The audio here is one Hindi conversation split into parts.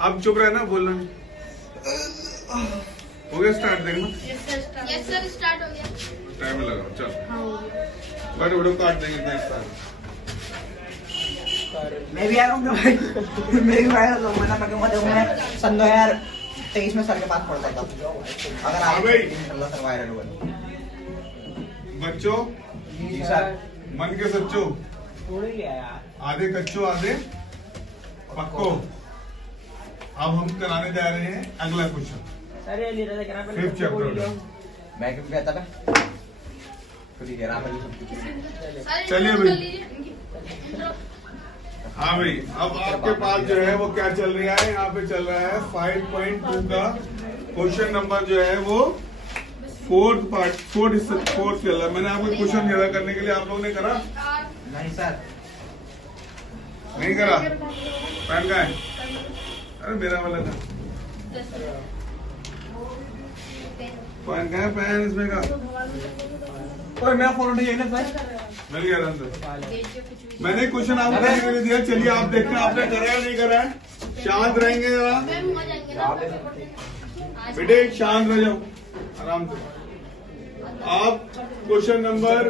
अब चुप रहना, बोलना नहीं। हो गया स्टार्ट, देखना। यस सर, स्टार्ट हो गया। टाइम लगाओ, चल। बट वीडियो काट देंगे इतना स्टार्ट। मैं भी आ रहा हूँ भाई। मैं भी आया तो मैं सन 2023 में सर के पास पढ़ता था। अगर आप सर वायरल हुआ। बच्चों जी सर। मन के सच्चो, आधे कच्चो आधे पक्को। अब हम कराने जा रहे हैं अगला क्वेश्चन, 5th चैप्टर। मैं क्यों कहता था? चलिए भाई। हाँ भाई, अब आपके पास जो है वो क्या चल रहा है, यहाँ पे चल रहा है 5.2 का क्वेश्चन नंबर जो है वो फोर्थ चल रहा है। मैंने आपको क्वेश्चन ज्यादा करने के लिए आप लोगों ने करा नहीं सर, नहीं करा। पैन का है? अरे मेरा वाला था। पैन का है? पैन इसमें का और मेरा फोन उठ गया ना सर। मिल गया आंसर। मैंने क्वेश्चन आपको करने के लिए दिया। चलिए आप देखते हैं आपने करा है नहीं करा है। शांत रहेंगे जरा बेटे, शांत रह जाओ आराम से। आप क्वेश्चन नंबर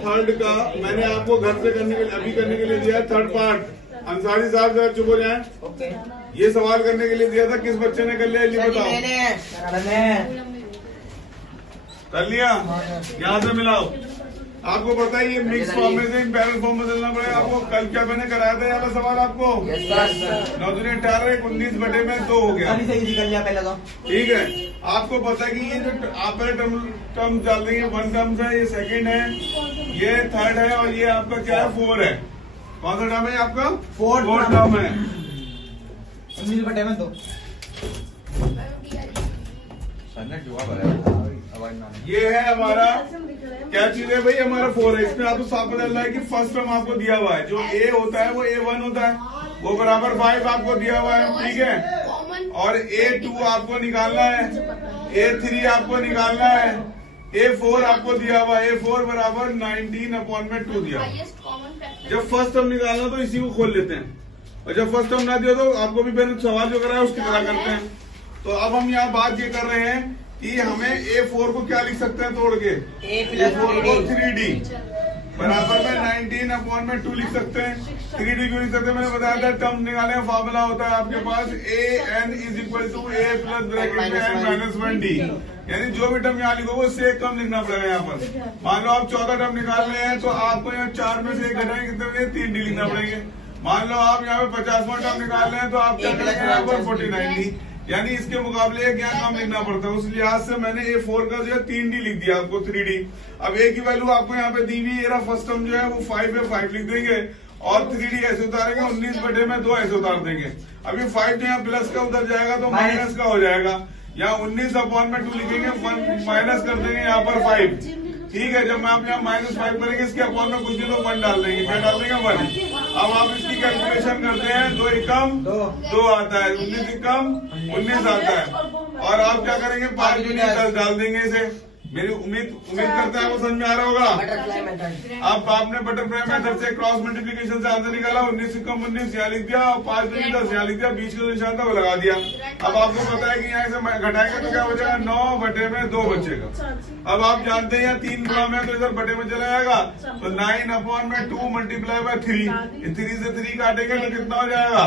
3rd का मैंने आपको घर पे करने के लिए अभी करने के लिए दिया है 3rd पार्ट। अंसारी साहब जरा चुप हो जाए। ये सवाल करने के लिए दिया था, किस बच्चे ने कर लिया ये बताओ। कर लिया? यहाँ से मिलाओ। आपको पता है ये मिक्स फॉर्म में से इम्पेरियल फॉर्म बदलना पड़ेगा आपको। कल क्या मैंने कराया था यहाँ सवाल आपको? 9×18=19/2 हो गया। ठीक है, आपको पता है कि ये जो आप पहले टर्म डाल देंगे, 1 टर्म है, ये 2nd है, ये 3rd है और ये आपका क्या है 4 है। कौन सा टर्म है आपका? 4th टर्म है। 19/2। ये है हमारा क्या चीज है भाई, हमारा 4 है। इसमें आपको साफ पता चल रहा है कि फर्स्ट टर्म आपको दिया हुआ है, जो ए होता है वो A1 होता है, वो बराबर 5 आपको दिया हुआ है। ठीक है, और A2 आपको निकालना है, A3 आपको निकालना है, A4 आपको दिया हुआ है, A4 बराबर 19/2 दिया। जब फर्स्ट टर्म निकालना तो इसी को खोल लेते हैं, और जब फर्स्ट टर्म ना दिया तो आपको भी मैंने सवाल जो कराया उसकी तरह करते हैं। तो अब हम यहाँ बात ये कर रहे हैं कि हमें A4 को क्या लिख सकते हैं तोड़ के? A4 को 3D बराबर में 19/2 लिख सकते हैं। 3D क्यों लिख सकते हैं? मैंने बताया था टर्म निकालने का फॉर्मूला होता है आपके पास AN = A प्लस ब्रैकेट में -1D। यानी जो भी टर्म यहाँ लिखोगे उससे एक कम लिखना पड़ेगा यहाँ पर। मान लो आप 14 टर्म निकाल रहे हैं तो आपको यहाँ 4 में से 1 घटाएंगे, कितने 3D लिखना पड़ेंगे। मान लो आप यहाँ पे 50वां टर्म निकाल रहे हैं तो आप क्या करेंगे यहाँ पर 49D। यानी इसके मुकाबले एक यहाँ कम लिखना पड़ता है। उस लिहाज से मैंने A4 का जो है 3D लिख दिया आपको 3D। अब A की वैल्यू आपको यहाँ पे दी हुई है, फर्स्ट टर्म जो है वो 5 है, 5 लिख देंगे और 3D ऐसे उतारेंगे, 19/2 ऐसे उतार देंगे। अभी 5 जो यहाँ प्लस का उधर जाएगा तो माइनस का हो जाएगा। यहाँ 19/2 लिखेंगे, 1 माइनस कर देंगे यहाँ पर 5। ठीक है, जब आप यहाँ -5 करेंगे इसके अपॉन में कुछ नहीं तो 1 डाल देंगे। क्या डाल देंगे? 1। अब आप इसकी कैलकुलेशन करते हैं, 2 एकम 2 आता है, 19 एकम 19 आता है, और आप क्या करेंगे 5 × 10 डाल देंगे इसे। मेरी उम्मीद करते हैं आपको समझ में आ रहा होगा। अब आपने बटरफ्लाई मेथड से क्रॉस मल्टीप्लिकेशन से आंसर निकाला, 19 एकम 19 यहाँ लिख दिया और 5 × 10 यहाँ लिख दिया, बीच का निशान था वो लगा दिया। अब आपको पता है कि यहाँ से घटाएंगे तो क्या हो जाएगा? 9/2 बचेगा। अब आप जानते हैं यहाँ 3 गुणा में तो इधर बटे में चला जाएगा, तो 9/2 × 3। 3 से 3 काटेंगे तो कितना हो जाएगा?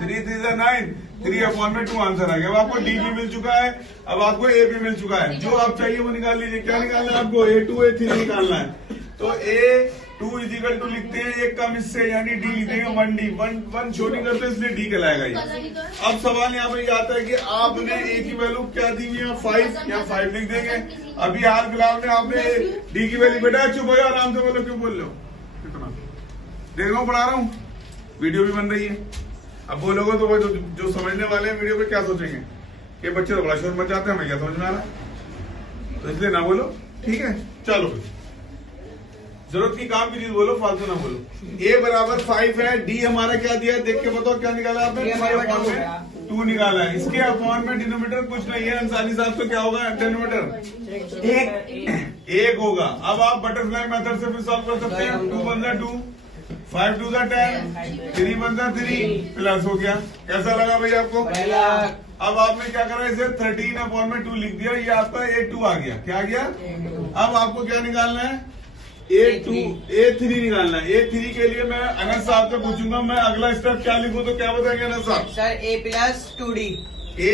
3 3 से 9, 3/2 आंसर आ गया। अब आपको D भी मिल चुका है, अब आपको A भी मिल चुका है। जो आप चाहिए वो निकाल लीजिए। क्या निकालना है आपको? A2 A3 निकालना है। तो A2 = लिखते हैं एक कम इससे, यानी D लिख देंगे 1D। 1 शो नहीं करते इसलिए D कहलाएगा ये। अब सवाल यहाँ पे आता है कि आपने A की वैल्यू क्या दी हुई है? 5, यहाँ 5 लिख देंगे। अभी हाल फिलहाल में आपने D की वैल्यू, बेटा चुप हो जाओ, आराम से बोलो, क्यों बोल रहे हो? कितना देख रहा हूँ, पढ़ा रहा हूँ, वीडियो भी बन रही है। अब बोलोगे तो वो जो समझने वाले हैं वीडियो पे क्या सोचेंगे कि बच्चे तो बड़ा शोर मच जाते हैं, हमें क्या समझ में आ रहा है, तो इसलिए ना बोलो। ठीक है, चलो जरूरत की काम की चीज बोलो, फालतू ना बोलो। A बराबर 5 है, D हमारा क्या दिया देख के बताओ, क्या निकाला आपने? 2 निकाला है। इसके अपॉन में डिनोमिनेटर कुछ नहीं है, अंसारी साहब तो क्या होगा? डिनोमिनेटर 1 होगा। अब आप बटरफ्लाई मेथड से भी सॉल्व कर सकते हैं। 2 × 2 5 2 10, 3 1 3 प्लस हो गया। कैसा लगा भाई आपको? अब आपने क्या करा, इसे 13/2 लिख दिया, ये आपका A2 आ गया। क्या आ गया? अब आपको क्या निकालना है? A3 निकालना है। A3 के लिए मैं अनस साहब से पूछूंगा, मैं अगला स्टेप क्या लिखूं, तो क्या बताएंगे अनस साहब? Sir A + 2D। A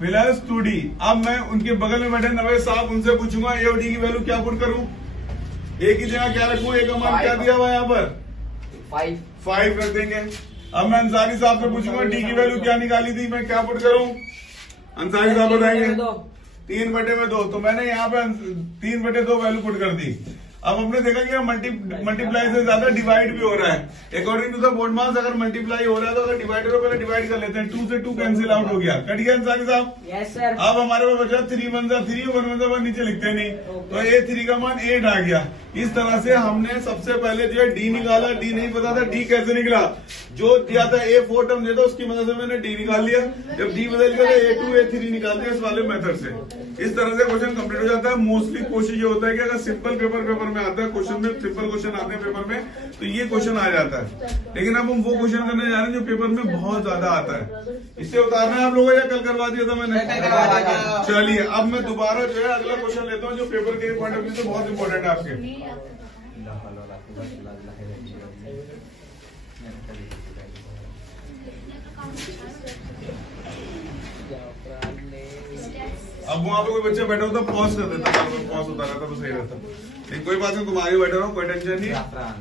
+ 2D। अब मैं उनके बगल में बैठे नवेद साहब, उनसे पूछूंगा A और D की वैल्यू क्या पुट करूं? A की जगह क्या रखूं? A का मान क्या दिया हुआ है यहाँ पर? 5 रख देंगे। अब मैं अंसारी साहब से पूछूंगा D की वैल्यू क्या निकाली थी, मैं क्या पुट करूं? अंसारी साहब बताएंगे 3/2। तो मैंने यहाँ पे 3/2 वैल्यू पुट कर दी। अब हमने देखा कि मल्टीप्लाई से ज्यादा डिवाइड भी हो रहा है। According to the board marks अगर मल्टीप्लाई हो रहा है तो अगर डिवाइडर को पहले डिवाइड कर लेते हैं। 2 से 2 कैंसिल आउट हो गया, कट गया अंसारी साहब। Yes sir. अब हमारे पास बचा 3 1 3, 1 1 1 नीचे लिखते नहीं, तो A3 का मान 8 आ गया। इस तरह से हमने सबसे पहले जो है D निकाला। D नहीं पता था, D कैसे निकला? जो दिया था A4 टर्म दिया था, उसकी मदद से मैंने D निकाल लिया। जब D बदल गया तो A2 A3 निकाल दिया इस वाले मेथड से। इस तरह से क्वेश्चन कंप्लीट हो जाता है। मोस्टली कोशिश ये होता है कि अगर सिंपल पेपर में आता है, क्वेश्चन में सिंपल क्वेश्चन आते हैं पेपर में, तो ये क्वेश्चन आ जाता है। लेकिन अब हम वो क्वेश्चन करने जा रहे हैं जो पेपर में बहुत ज्यादा आता है। इससे उतारना है आप लोगों, या कल करवा दिया था मैंने? चलिए अब मैं दोबारा जो है अगला क्वेश्चन लेता हूँ, जो पेपर के पॉइंट ऑफ व्यू से बहुत इंपॉर्टेंट है आपके। अब वहाँ पे कोई बच्चा बैठा होता पॉज कर देता, पॉज होता रहता तो सही रहता। लेकिन कोई बात नहीं, तुम आगे बैठे रहो, कोई टेंशन नहीं।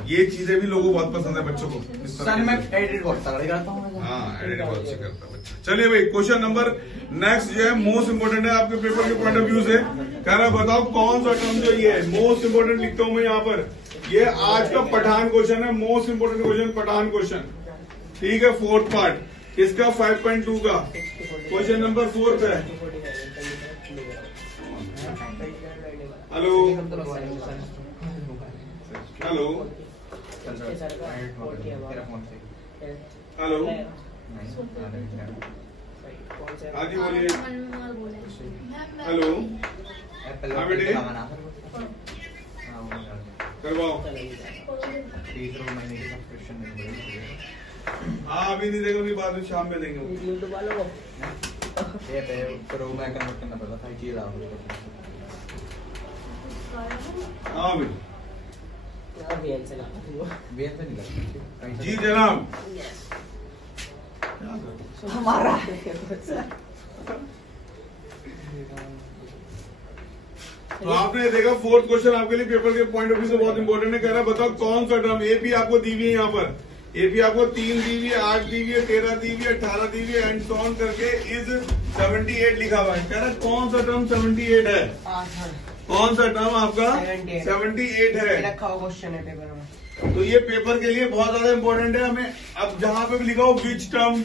ये चीजें भी लोगों को बहुत पसंद है, बच्चों को। सर मैं एडिट बहुत तगड़ी करता हूँ। हाँ, एडिट बहुत अच्छी करता है बच्चा। चलिए भाई, क्वेश्चन नंबर नेक्स्ट जो है मोस्ट इंपोर्टेंट है आपके पेपर के पॉइंट ऑफ व्यू से। कह रहा बताओ कौन सा टर्म जो ये है मोस्ट इंपोर्टेंट लिखता हूँ मैं यहाँ पर। ये आज का पठान क्वेश्चन है, मोस्ट इंपोर्टेंट क्वेश्चन, पठान क्वेश्चन। ठीक है, 4th पार्ट इसका 5.2 का क्वेश्चन नंबर 4 है। हेलो हेलो हेलो, हाँ जी बोलिए। हेलो, हाँ बेटे करवाओ। हाँ अभी नहीं देगा, अभी बाद में शाम में देंगे। हाँ भाई जी जनाब। हमारा तो आपने देखा 4th क्वेश्चन आपके लिए पेपर के पॉइंट ऑफ व्यू से बहुत इंपॉर्टेंट है। कह रहा है बताओ कौन सा टर्म, एपी आपको दी हुई है यहाँ पर। एपी आपको 3 दी हुई है, 8 दी हुई है, 13 दी हुई है, 18 दी हुई है, एंड सो ऑन करके इज 78 लिखा हुआ है। कह रहा है कौन सा टर्म 78 है? कौन सा टर्म आपका 78 है? रखा हुआ क्वेश्चन है पेपर में। तो ये पेपर के लिए बहुत ज्यादा इंपॉर्टेंट है। हमें अब जहां पे भी लिखा हो विच टर्म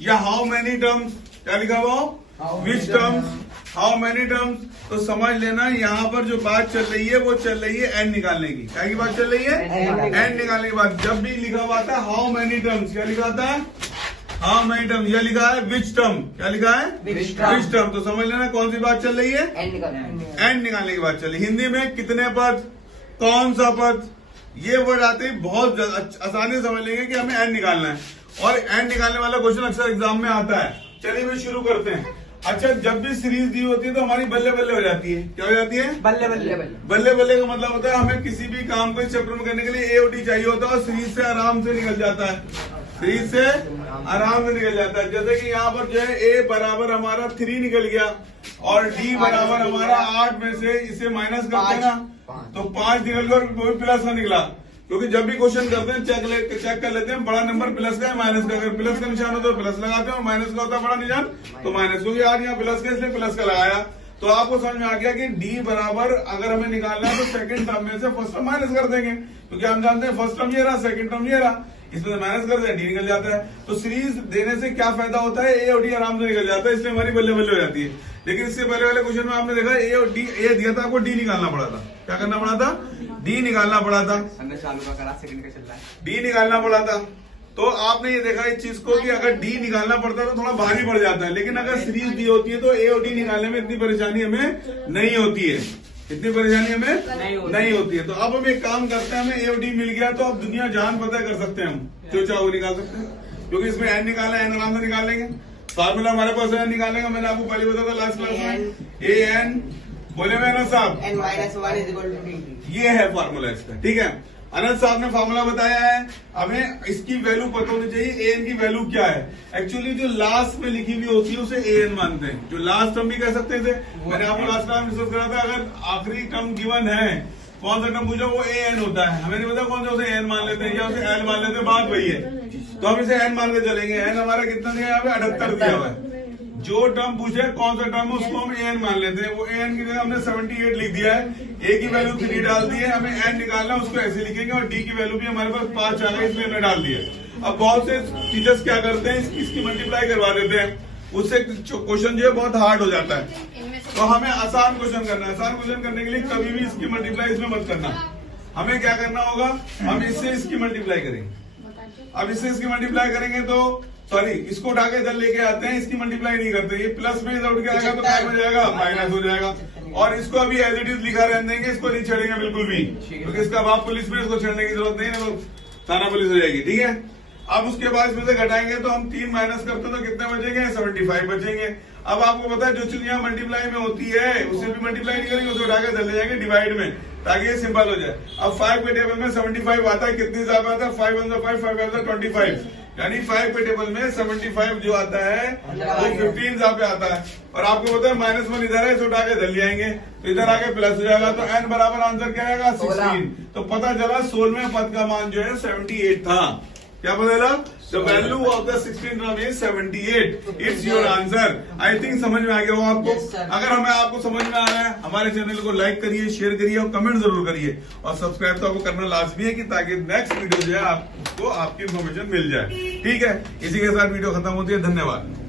या हाउ मेनी टर्म्स, क्या लिखा हुआ हो? विच टर्म्स, हाउ मेनी टर्म्स, तो समझ लेना यहाँ पर जो बात चल रही है वो चल रही है एन निकालने की। क्या की बात चल रही है? एन निकालने की बात। जब भी लिखा हुआ था हाउ मेनी टर्म्स, क्या लिखा था? How many terms. यह लिखा है विच टर्म, क्या लिखा है? Which term. तो समझ लेना कौन सी बात चल रही है? एन निकालने की बात चल रही है। हिंदी में कितने पद, कौन सा पद, ये वर्ड आते ही बहुत आसानी से समझ लेंगे कि हमें एन निकालना है। और एन निकालने वाला क्वेश्चन अक्सर एग्जाम में आता है। चलिए भाई शुरू करते हैं। अच्छा, जब भी सीरीज दी होती है तो हमारी बल्ले बल्ले हो जाती है। क्या हो जाती है? बल्ले बल्ले। बल्ले बल्ले का मतलब होता है हमें किसी भी काम को इस चैप्टर में करने के लिए ए और डी चाहिए होता है, और सीरीज से आराम से निकल जाता है। सीरीज से आराम से निकल जाता है। जैसे कि यहाँ पर जो है ए बराबर हमारा 3 निकल गया, और डी बराबर हमारा 8 में से इसे माइनस करते हैं ना, तो 5 निकल गया, और कोई प्लस ना निकला। क्योंकि जब भी क्वेश्चन करते हैं चेक कर लेते हैं बड़ा नंबर प्लस का है माइनस का। अगर प्लस का निशान हो तो प्लस लगाते हैं, और माइनस का होता है बड़ा निशान तो माइनस। क्योंकि आज यहाँ प्लस का इसलिए प्लस का लगाया। तो आपको समझ में आ गया कि डी बराबर अगर हमें निकालना है तो सेकंड टर्म में से फर्स्ट टर्म माइनस कर देंगे, क्योंकि हम जानते हैं फर्स्ट टर्म ये रहा, सेकंड टर्म ये रहा, इसमें माइनस कर दें डी निकल जाता है। तो सीरीज देने से क्या फायदा होता है? ए और डी आराम से निकल जाता है, इसलिए हमारी बल्ले बल्ले हो जाती है। लेकिन इससे पहले वाले क्वेश्चन में आपने देखा ए और डी, ए दिया था आपको डी निकालना पड़ा था। क्या करना पड़ा था? डी निकालना पड़ा था। डी निकालना पड़ा था। तो आपने ये देखा इस चीज को कि अगर डी निकालना पड़ता है तो थोड़ा भारी पड़ जाता है, लेकिन अगर सीरीज दी होती है तो ए और डी निकालने में इतनी परेशानी हमें नहीं होती है। इतनी परेशानी हमें नहीं होती है। तो अब हम एक काम करते हैं, हमें एओडी मिल गया तो अब दुनिया जान पता कर सकते हैं, हम जो चाहो निकाल सकते हैं, क्योंकि इसमें एन निकालना है, एन आराम से निकाल लेंगे। फार्मूला हमारे पास है, निकालेंगे। मैंने आपको पहले बताया था लास्ट क्लास में, ए एन बोले मैं ना साहब, ये है फार्मूला इसका, ठीक है। अनंत साहब ने फार्मूला बताया है, हमें इसकी वैल्यू पता होनी चाहिए, ए एन की वैल्यू क्या है। एक्चुअली जो लास्ट में लिखी हुई होती है उसे ए एन मानते हैं, जो लास्ट टर्म भी कह सकते थे। मैंने आपको लास्ट टाइम डिस्कस करा था, अगर आखिरी टर्म गिवन है, कौन सा टर्म पूछा, वो ए एन होता है। हमें नहीं पता कौन सा, उसे एन मान लेते हैं या उसे एल मान लेते हैं, बात वही है। तो हम इसे एन मान के चलेंगे। एन हमारा कितना दिया है, यहाँ पे 78 दिया हुआ है। जो टर्म पूछे कौन सा टर्म है उसको हम एन मान लेते हैं। वो एन की जगह हमने 78 लिख दिया है, ए की वैल्यू 3 डाल दी है, हमें एन निकालना है, उसको ऐसे लिखेंगे। और डी की वैल्यू भी हमारे पास 5 आ गई, इसलिए हमने डाल दिया। अब बहुत से टीचर्स क्या करते हैं, इसकी मल्टीप्लाई करवा देते हैं, उससे क्वेश्चन जो है बहुत हार्ड हो जाता है। तो हमें आसान क्वेश्चन करना है। आसान क्वेश्चन करने के लिए कभी भी इसकी मल्टीप्लाई इसमें मत करना। हमें क्या करना होगा, हम इससे इसकी मल्टीप्लाई करेंगे। अब इससे इसकी मल्टीप्लाई करेंगे तो सॉरी, इसको उठा के इधर लेके आते हैं, इसकी मल्टीप्लाई नहीं करते। ये प्लस में इधर उठ के आएगा तो क्या हो जाएगा, माइनस हो जाएगा। और इसको अभी एज इट इज लिखा रहने देंगे, इसको नहीं छेड़ेंगे बिल्कुल भी, क्योंकि इसका बाप पुलिस में, इसको छेड़ने की जरूरत नहीं है, तो थाना पुलिस हो जाएगी, ठीक है। अब उसके बाद इसमें से घटाएंगे तो हम 3 माइनस करते हैं तो कितने बचेंगे, 75 बचेंगे। अब आपको पता है जो चीज यहाँ मल्टीप्लाई में होती है उसे भी मल्टीप्लाई नहीं करेंगे, उसे उठा के चले जाएंगे डिवाइड में, ताकि ये सिंपल हो जाए। अब 5 के टेबल में 75 आता है, कितनी हिसाब आता है, 5 1 5 5 25, यानी 5 के टेबल में 75 जो आता है वो 15 हिसाब पे आता है। और आपको पता है -1 इधर है, इसे उठा के इधर ले आएंगे तो इधर आके प्लस हो जाएगा। तो एन बराबर आंसर क्या आएगा, 16। तो पता चला 16वें पद का मान जो है 78 था। क्या पता चला, the value of the 16 term is 78। It's your answer. I think समझ में आ गया हो आपको। अगर हमें आपको समझ में आ रहा है, हमारे चैनल को लाइक करिए, शेयर करिए और कमेंट जरूर करिए। और सब्सक्राइब तो आपको करना लाजमी है, कि ताकि नेक्स्ट वीडियो जो है आपको आपकी इन्फॉर्मेशन मिल जाए, ठीक है। इसी के साथ वीडियो खत्म होती है, धन्यवाद।